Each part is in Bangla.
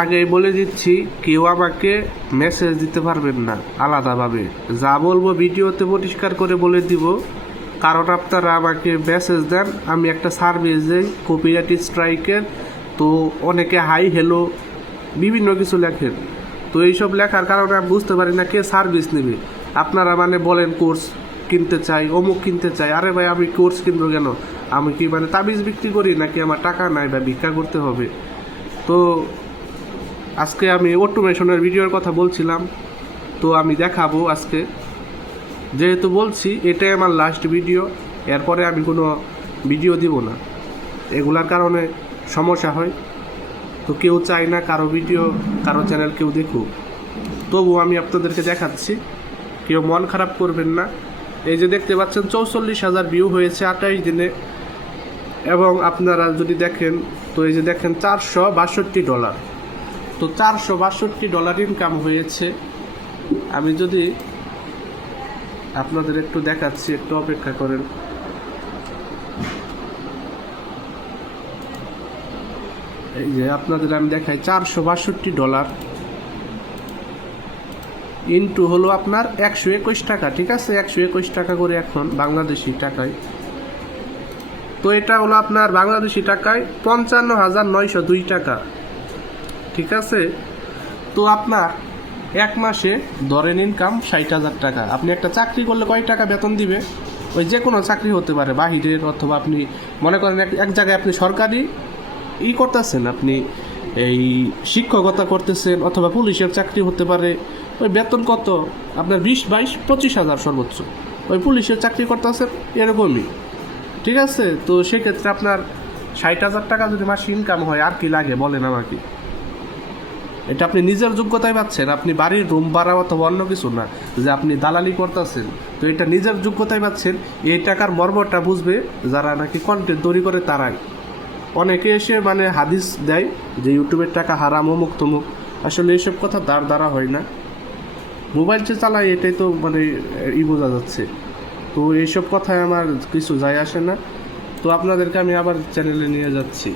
আগেই বলে দিচ্ছি, কেউ আমাকে মেসেজ দিতে পারবেন না আলাদাভাবে। যা বলবো ভিডিওতে পরিষ্কার করে বলে দিব, কারণ আপনারা আমাকে মেসেজ দেন, আমি একটা সার্ভিস দিই কপিরাইট স্ট্রাইকের। তো অনেকে হাই হ্যালো বিভিন্ন কিছু লেখেন, তো এইসব লেখার কারণে আমি বুঝতে পারি না কে সার্ভিস নেবে। আপনারা মানে বলেন কোর্স কিনতে চাই, অমুক কিনতে চাই। আরে ভাই, আমি কোর্স কিনবো কেন? আমি কি মানে তাবিজ বিক্রি করি নাকি? আমার টাকা নাই বা ভিক্ষা করতে হবে? তো আজকে আমি অটোমেশনের ভিডিওর কথা বলছিলাম, তো আমি দেখাবো আজকে। যেহেতু বলছি এটাই আমার লাস্ট ভিডিও, এরপরে আমি কোনো ভিডিও দিব না, এগুলার কারণে সমস্যা হয়। তো কেউ চায় না কারো ভিডিও, কারো চ্যানেল কেউ দেখুক, তবু আমি আপনাদেরকে দেখাচ্ছি, কেউ মন খারাপ করবেন না। এই যে দেখতে পাচ্ছেন 44,000 ভিউ হয়েছে 28 দিনে। এবং আপনারা যদি দেখেন, তো এই যে দেখেন $462, তো $462 ইনকাম হয়েছে। আমি যদি আপনাদের একটু দেখাচ্ছি, একটু অপেক্ষা করেন। এই যে আপনাদের আমি দেখাই, $462 ইন্টু হলো আপনার 121 টাকা, ঠিক আছে? 121 টাকা করে এখন বাংলাদেশি টাকায়। তো এটা হলো আপনার বাংলাদেশি টাকায় 55,902 টাকা, ঠিক আছে? তো আপনার এক মাসে ধরেন ইনকাম 60,000 টাকা। আপনি একটা চাকরি করলে কয় টাকা বেতন দিবে? ওই যে কোনো চাকরি হতে পারে, বাহিরের, অথবা আপনি মনে করেন এক জায়গায় আপনি সরকারি করতেছেন, আপনি এই শিক্ষকতা করতেছেন, অথবা পুলিশের চাকরি হতে পারে। ওই বেতন কত আপনার 20, 22, 25,000 সর্বোচ্চ। ওই পুলিশের চাকরি করতেছেন এরকমই, ঠিক আছে? তো সেক্ষেত্রে আপনার 60,000 টাকা যদি মাসে ইনকাম হয়, আর কি লাগে বলেন আমাকে? এটা আপনি নিজের যোগ্যতায় পাচ্ছেন, আপনি বাড়ির রুম ভাড়া অথবা অন্য কিছু না, যে আপনি দালালি করতেছেন। তো এটা নিজের যোগ্যতায় পাচ্ছেন। এই টাকার মর্মটা বুঝবে যারা নাকি কন্টেন্ট তৈরি করে, তারাই। অনেকে এসে মানে হাদিস দেয় যে ইউটিউবের টাকা হারাম, অমুক তমুক। আসলে এইসব কথা তার দ্বারা হয় না। মোবাইল যে চালায় এটাই তো মানে বোঝা যাচ্ছে। তো এইসব কথায় আমার কিছু যায় আসে না। তো আপনাদেরকে আমি আবার চ্যানেলে নিয়ে যাচ্ছি।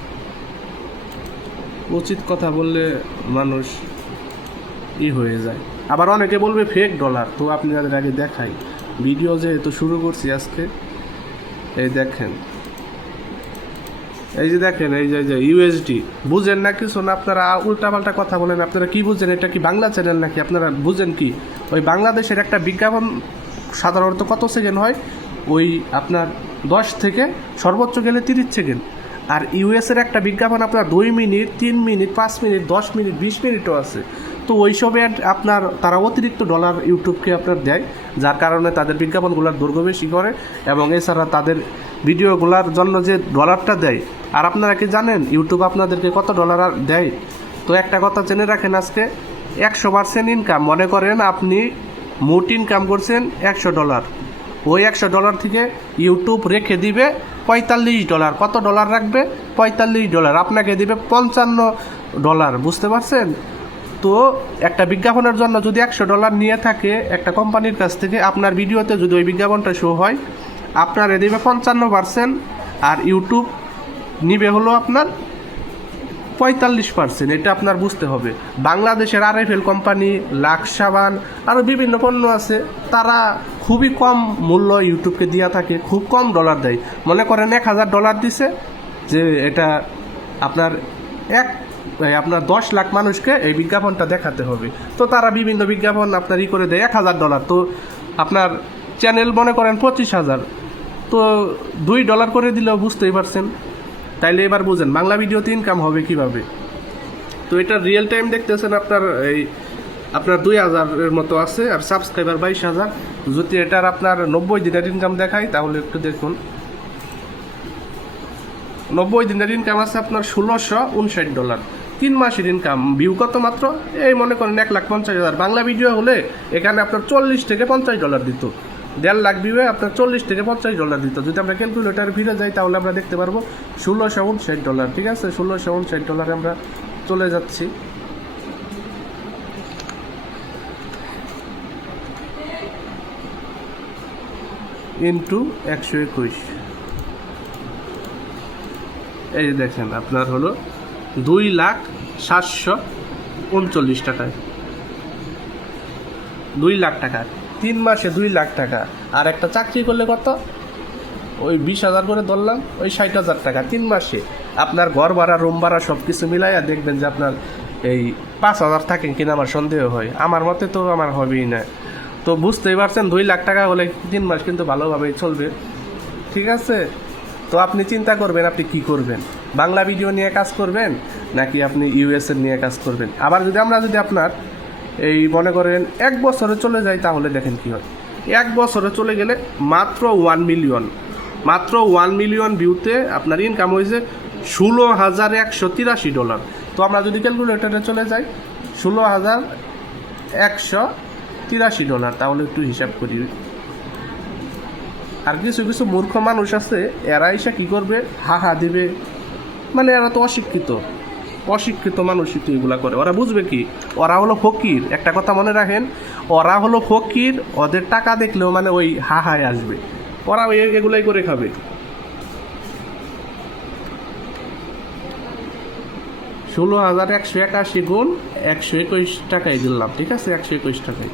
উচিত কথা বললে মানুষ হয়ে যায়। আবার অনেকে বলবে ফেক ডলার। তো আপনাদের আগে দেখাই, ভিডিও যেহেতু শুরু করছি আজকে। এই দেখেন, এই যে দেখেন, এই যে ইউএসডি। বুঝেন না কিছু না, আপনারা উল্টাপাল্টা কথা বলেন। আপনারা কি বুঝেন? এটা কি বাংলা চ্যানেল নাকি? আপনারা বুঝেন কি? ওই বাংলাদেশের একটা বিজ্ঞাপন সাধারণত কত সেকেন্ড হয়? ওই আপনার 10 থেকে সর্বোচ্চ গেলে 30 সেকেন্ড। আর ইউএসের একটা বিজ্ঞাপন আপনার 2 মিনিট, 3 মিনিট, 5 মিনিট, 10 মিনিট, 20 মিনিটও আছে। তো ওইসব অ্যাড আপনার তারা অতিরিক্ত ডলার ইউটিউবকে আপনার দেয়, যার কারণে তাদের বিজ্ঞাপনগুলোর দৈর্ঘ্য বেশি করে। এবং এছাড়া তাদের ভিডিওগুলোর জন্য যে ডলারটা দেয়, আর আপনারা কি জানেন ইউটিউব আপনাদেরকে কত ডলার দেয়? তো একটা কথা জেনে রাখেন, আজকে 100% ইনকাম, মনে করেন আপনি মোট ইনকাম করছেন $100, ওই $100 থেকে ইউটিউব রেখে দিবে $45। কত ডলার রাখবে? $45। আপনাকে দিবে $55। বুঝতে পারছেন? তো একটা বিজ্ঞাপনের জন্য যদি $100 নিয়ে থাকে একটা কোম্পানির কাছ থেকে, আপনার ভিডিওতে যদি ওই বিজ্ঞাপনটা শো হয়, আপনার দেবে 55%, আর ইউটিউব নিবে হলো আপনার 45%। এটা আপনার বুঝতে হবে। বাংলাদেশের RFL কোম্পানি, লাক্স সাবান, আরও বিভিন্ন পণ্য আছে, তারা খুবই কম মূল্য ইউটিউবকে দেওয়া থাকে, খুব কম ডলার দেয়। মনে করেন $1,000 দিছে, যে এটা আপনার আপনার 10 লাখ মানুষকে এই বিজ্ঞাপনটা দেখাতে হবে। তো তারা বিভিন্ন বিজ্ঞাপন আপনার করে দেয় $1,000। তো আপনার চ্যানেল মনে করেন 25,000, তো $2 করে দিলেও বুঝতেই পারছেন। তাইলে এবার বুঝেন বাংলা ভিডিওতে ইনকাম হবে কিভাবে। তো এটা রিয়েল টাইম দেখতেছেন আপনার আপনার 2,000-এর মতো আছে, আর সাবস্ক্রাইবার 22,000। যদি এটার আপনার 90 দিনের ইনকাম দেখাই, তাহলে একটু দেখুন। 90 দিনের ইনকাম আছে আপনার $1,659। 3 মাসের ইনকাম। ভিউ কত? মাত্র এই মনে করেন 1,50,000। বাংলা ভিডিও হলে এখানে আপনার $40 থেকে $50 দিত। 1.5 লাখ ভিউয়ে আপনার $40 থেকে $50 দিত। যদি আমরা ক্যালকুলেটার ভিড়ে যাই, তাহলে আমরা দেখতে পারবো $1,659, ঠিক আছে? $1,659 আমরা চলে যাচ্ছি। ইন্টু 121, এই যে দেখেন আপনার হলো 2,07,000 39 টাকায়, 2 লাখ টাকা 3 মাসে 2 লাখ টাকা। আর একটা চাকরি করলে কত, ওই 20,000 করে ধরলাম, ওই 60,000 টাকা 3 মাসে। আপনার ঘর ভাড়া, রুম ভাড়া সব কিছু মিলাইয়া দেখবেন যে আপনার এই 5,000 থাকেন কিনা আমার সন্দেহ হয়। আমার মতে তো আমার হবেই না। তো বুঝতেই পারছেন 2 লাখ টাকা হলে 3 মাস কিন্তু ভালোভাবেই চলবে, ঠিক আছে। তো আপনি চিন্তা করবেন আপনি কি করবেন, বাংলা ভিডিও নিয়ে কাজ করবেন নাকি আপনি ইউএসএর নিয়ে কাজ করবেন। আবার যদি আপনার এই মনে করেন 1 বছরে চলে যায়, তাহলে দেখেন কি হয়। 1 বছরে চলে গেলে মাত্র 1 মিলিয়ন ভিউতে আপনার ইনকাম হয়েছে $16,183। তো আমরা যদি ক্যালকুলেটরে চলে যাই, $16,183, তাহলে একটু হিসাব করি। আর কিছু কিছু মূর্খ মানুষ আছে, এরা এসে কী করবে, হাহা দিবে। মানে এরা তো অশিক্ষিত মানুষই তো এগুলা করে। ওরা বুঝবে কি, ওরা হলো ফকির। একটা কথা মনে রাখেন, ওরা হলো ফকির। ওদের টাকা দেখলেও মানে ওই হাহায় আসবে, ওরা এগুলাই করে খাবে। $16,181 গুণ 121 টাকায় দিলাম, ঠিক আছে, 121 টাকায়।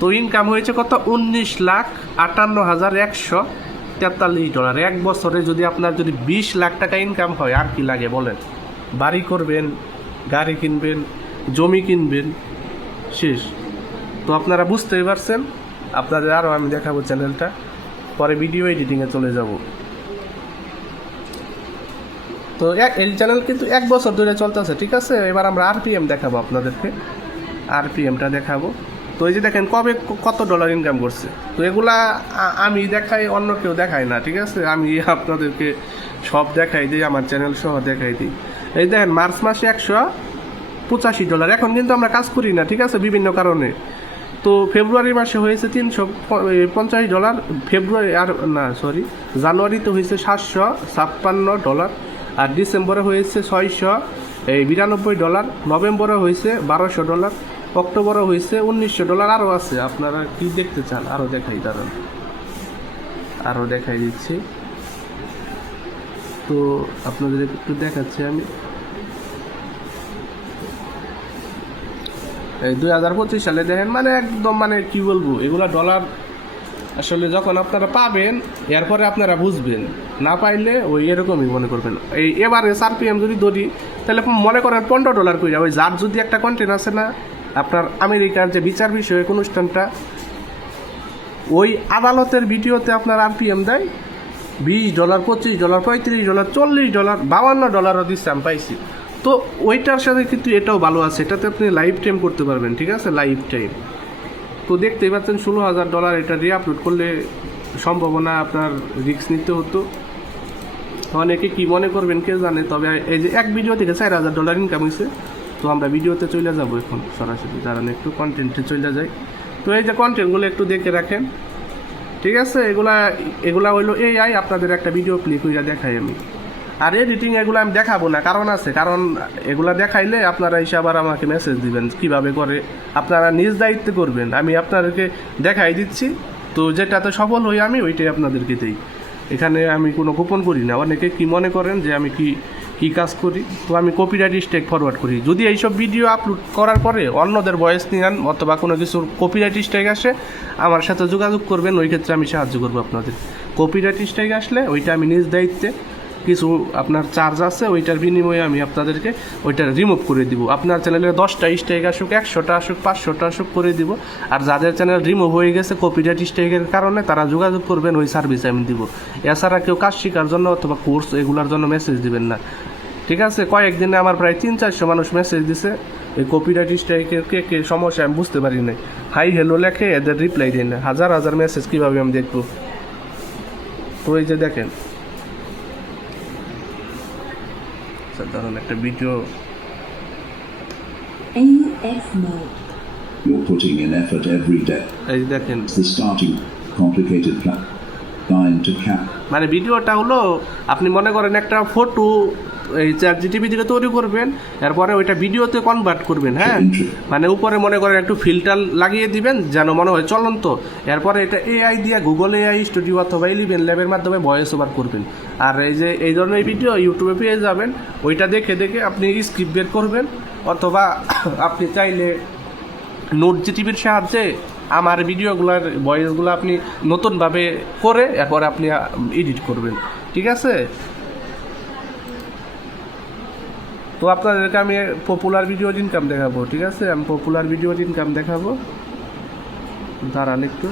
তো ইনকাম হয়েছে কত, $19,58,143। 1 বছরে যদি আপনার যদি 20 লাখ টাকা ইনকাম হয়, আর কি লাগে বলেন। বাড়ি করবেন, গাড়ি কিনবেন, জমি কিনবেন, শেষ। তো আপনারা বুঝতেই পারছেন। আপনাদের আরও আমি দেখাবো চ্যানেলটা, পরে ভিডিও এডিটিংয়ে চলে যাব। তো এই চ্যানেল কিন্তু 1 বছর ধরে চলতেছে, ঠিক আছে। এবার আমরা আরপিএম দেখাবো আপনাদেরকে, আরপিএমটা দেখাবো। তো এই যে দেখেন কবে কত ডলার ইনকাম করছে। তো এগুলা আমি দেখাই, অন্য কেউ দেখায় না, ঠিক আছে। আমি আপনাদেরকে সব দেখাই দিই, আমার চ্যানেল সহ দেখাই দিই। এই দেখেন মার্চ মাসে $185। এখন কিন্তু আমরা কাজ করি না, ঠিক আছে, বিভিন্ন কারণে। তো ফেব্রুয়ারি মাসে হয়েছে $350। জানুয়ারিতে হয়েছে $756। আর ডিসেম্বরে হয়েছে $692। নভেম্বরে হয়েছে $1,200। অক্টোবরে হয়েছে $1,900। আরও আছে, আপনারা কি দেখতে চান আরও দেখাই, দাঁড়ান আরও দেখাই দিচ্ছি। তো আপনাদের একটু দেখাচ্ছি আমি। এই 2025 সালে দেখেন, মানে একদম মানে কি বলবো, এগুলা ডলার আসলে যখন আপনারা পাবেন এরপরে আপনারা বুঝবেন, না পাইলে ওই এরকমই মনে করবেন। এবারে আরপিএম যদি ধরি, তাহলে মনে করেন $15 করে। ওই যার যদি একটা কন্টেন্ট আছে না, আপনার আমেরিকার যে বিচার বিষয়ক অনুষ্ঠানটা, ওই আদালতের ভিডিওতে আপনার আরপিএম দেয় $20, $25, $35, $40, $52 দিচ্ছে, আমি পাইছি। তো ওইটার সাথে কিন্তু এটাও ভালো আছে, এটাতে আপনি লাইভ টাইম করতে পারবেন, ঠিক আছে, লাইভ টাইম। তো দেখতেই পাচ্ছেন $16,000। এটা রিআপলোড করলে সম্ভাবনা আপনার রিস্ক নিতে হতো। অনেকে কি মনে করবেন কে জানে। তবে এই যে এক ভিডিও থেকে $4,000 ইনকাম হয়েছে। তো আমরা ভিডিওতে চলে যাব এখন সরাসরি, দাঁড়ান একটু কন্টেন্টে চলে যাই। তো এই যে কন্টেন্টগুলো একটু দেখে রাখেন, ঠিক আছে। এগুলা হইলো AI, আপনাদের একটা ভিডিও ক্লিক হইয়া দেখাই আমি। আর এডিটিং এগুলো আমি দেখাবো না, কারণ এগুলা দেখাইলে আপনারা এসে আবার আমাকে মেসেজ দিবেন কিভাবে করে। আপনারা নিজ দায়িত্বে করবেন, আমি আপনাদেরকে দেখাই দিচ্ছি। তো যেটাতে সফল হই আমি, ওইটাই আপনাদেরকে দিই। এখানে আমি কোনো গোপন করি না। অনেকে কি মনে করেন যে আমি কি কাজ করি। তো আমি কপিরাইট স্ট্রাইক ফরওয়ার্ড করি। যদি এইসব ভিডিও আপলোড করার পরে অন্যদের ভয়েস নিয়ে অথবা কোনো কিছুর কপিরাইট স্ট্রাইক আসে, আমার সাথে যোগাযোগ করবেন, ওই ক্ষেত্রে আমি সাহায্য করবো আপনাদের। কপিরাইট স্ট্রাইক আসলে ওইটা আমি নিজ দায়িত্বে, কিছু আপনার চার্জ আছে, ওইটার বিনিময়ে আমি আপনাদেরকে ওইটা রিমুভ করে দিব। আপনার চ্যানেলে 10টা স্ট্রাইক আসুক, 100টা আসুক, 500টা আসুক করে দিব। আর যাদের চ্যানেল রিমুভ হয়ে গেছে কপিরাইট স্ট্রাইকের কারণে, তারা যোগাযোগ করবেন, ওই সার্ভিস আমি দিব। এছাড়া কেউ কাজ শেখার জন্য অথবা কোর্স এগুলোর জন্য মেসেজ দিবেন না, ঠিক আছে। কয়েকদিনে আমার প্রায় 300-400 মানুষ মেসেজ দিছে এই কপিরাইট স্ট্রাইকের কে সমস্যা আমি বুঝতে পারি নাই। হাই হ্যালো লেখে এদের রিপ্লাই দিই না। হাজার হাজার মেসেজ কীভাবে আমি দেখবো। তো এই যে দেখেন, সাধারণ একটা video. You're putting in effort every day. এই দেখেন, It's the starting complicated line to cap. মানে ভিডিওটা হলো, আপনি মনে করেন একটা ফটো এই চ্যাট জিটিপি থেকে তৈরি করবেন, এরপরে ওইটা ভিডিওতে কনভার্ট করবেন, হ্যাঁ, মানে উপরে মনে করেন একটু ফিল্টার লাগিয়ে দিবেন যেন মনে হয় চলন্ত, এরপরে এটা এআই দিয়ে গুগল এআই স্টুডিও অথবা 11 ল্যাবের মাধ্যমে ভয়েস ওভার করবেন। আর এই যে এই ধরনের ভিডিও ইউটিউবে পেয়ে যাবেন, ওইটা দেখে দেখে আপনি স্ক্রিপ্ট বের করবেন, অথবা আপনি চাইলে নোট জিটিপির সাহায্যে আমার ভিডিওগুলোর ভয়েসগুলো আপনি নতুনভাবে করে এরপর আপনি এডিট করবেন, ঠিক আছে? তো আপনাদেরকে আমি পপুলার ভিডিও ইনকাম দেখাবো, ঠিক আছে? আমি পপুলার ভিডিও ইনকাম দেখাবো, দাঁড়ান একটু।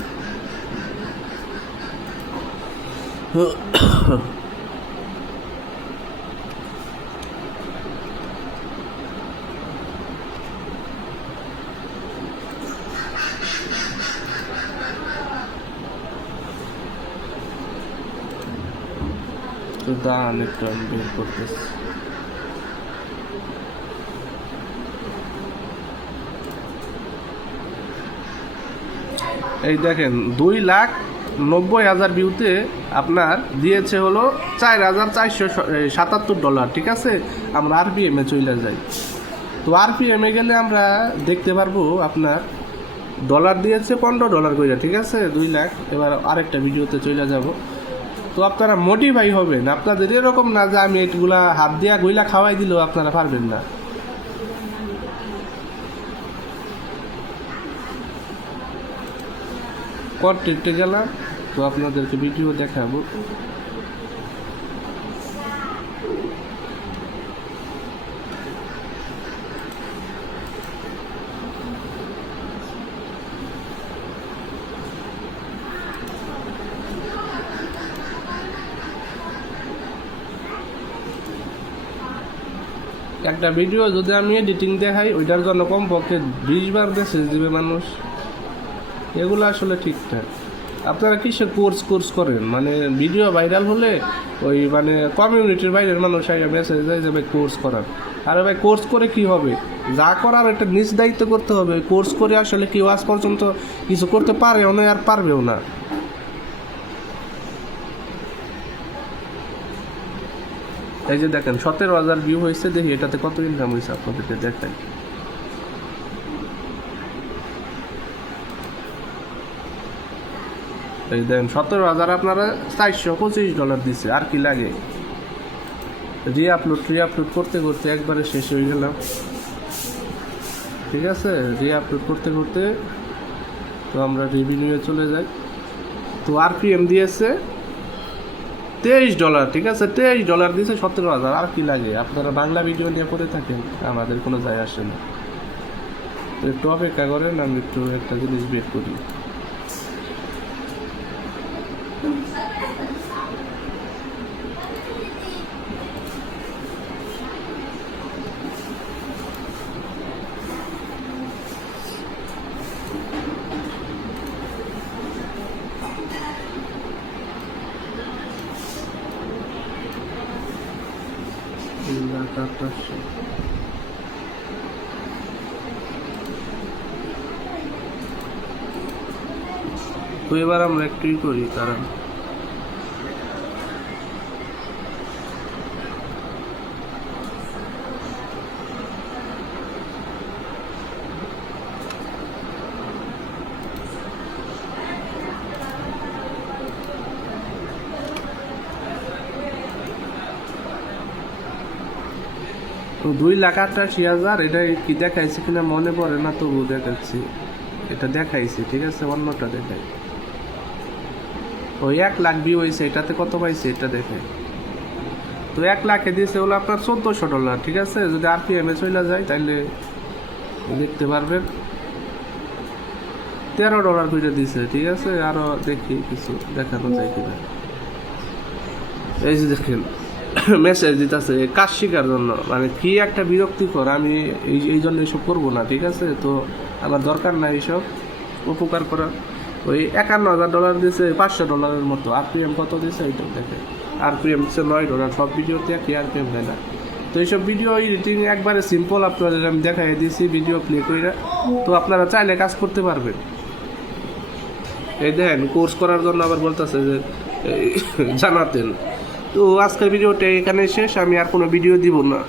তো দাঁড়ান একটু, আমি বের করতেছি। এই দেখেন 2,90,000 ভিউতে আপনার দিয়েছে হলো $4,477, ঠিক আছে? আমরা আরপিএমে চলে যাই। তো আরপিএমে গেলে আমরা দেখতে পারবো আপনার ডলার দিয়েছে $15 করে, ঠিক আছে? 2 লাখ। এবার আরেকটা ভিডিওতে চলে যাব। তো আপনারা মোটিভাই হবেন, আপনাদের এরকম না যে আমি এগুলা হাত দিয়া গইলা খাওয়াই দিলেও আপনারা পারবেন না। কন্টেন্টে গেলাম, তো আপনাদেরকে ভিডিও দেখাবো। একটা ভিডিও যদি আমি এডিটিং দেখাই, ওইটার জন্য কমপক্ষে 20 বার মেসেজ দিবে মানুষ। এগুলো আসলে ঠিকঠাক। আপনারা কিসের কোর্স করেন? মানে ভিডিও ভাইরাল হলে ওই মানে কমিউনিটির বাইরের মানুষ মেসেজ দেয় যে ভাই কোর্স করার। আরে ভাই কোর্স করে কি হবে? যা করার একটা নিজ দায়িত্ব করতে হবে। কোর্স করে আসলে কেউ আজ পর্যন্ত কিছু করতে পারেও না, আর পারবেও না। এই যে দেখেন 17,000 ভিউ হয়েছে, দেখি এটাতে কত ইনকাম হয়েছে আপনাদেরকে দেখাই। এই দেখেন 17,000 আপনারা $425 দিচ্ছে, আর কি লাগে? রিআপলোড করতে করতে একবারে শেষ হয়ে গেলাম, ঠিক আছে? রিআপলোড করতে করতে তো আমরা রেভিনিউয়ে চলে যাই। তো আরপিএম দিয়েছে $23, ঠিক আছে? $23 দিয়েছে 17,000, আর কি লাগে? আপনারা বাংলা ভিডিও নিয়ে পড়ে থাকেন, আমাদের কোনো যায় আসে না। তো একটু অপেক্ষা করেন, আমি একটু একটা জিনিস বের করি। তো এবার আমরা একটুই করি, কারণ তো 2,88,000 এটা কি দেখাইছে কিনা মনে পড়ে না, তবু দেখাচ্ছি। এটা দেখাইছে, ঠিক আছে? অন্যটা দেখাই। ওই 1 লাখ ভিউ হয়েছে, এটাতে কত পাইছে এটা দেখাই। তো 1 লাখে দিয়েছে হলো আপনার $1,400, ঠিক আছে? যদি আরপিএমে চলে যায় তাহলে দেখতে পারবেন $13 করে দিছে, ঠিক আছে? আরো দেখি কিছু দেখানো যায় কিনা। এই যে দেখেন মেসেজ দিতেছে কাজ শেখার জন্য, মানে কি একটা বিরক্তিকর। আমি এই জন্য এইসব করবো না, ঠিক আছে? তো আমার দরকার নাই এইসব উপকার করার। ওই $51,000 দিয়েছে, $500 মতো। আরপিএম কত দিয়েছে এইটা দেখে, আরপিএম দিচ্ছে $9। সব ভিডিওতে কি আরপিএম দেয় না। তো এইসব ভিডিও এডিটিং একবারে সিম্পল, আপনাদের আমি দেখাই দিয়েছি ভিডিও প্লে করে। তো আপনারা চাইলে কাজ করতে পারবেন। এই দেখেন কোর্স করার জন্য আবার বলতেছে যে জানাতেন। তো আজকের ভিডিওটা এখানে শেষ, আমি আর কোনো ভিডিও দিব না।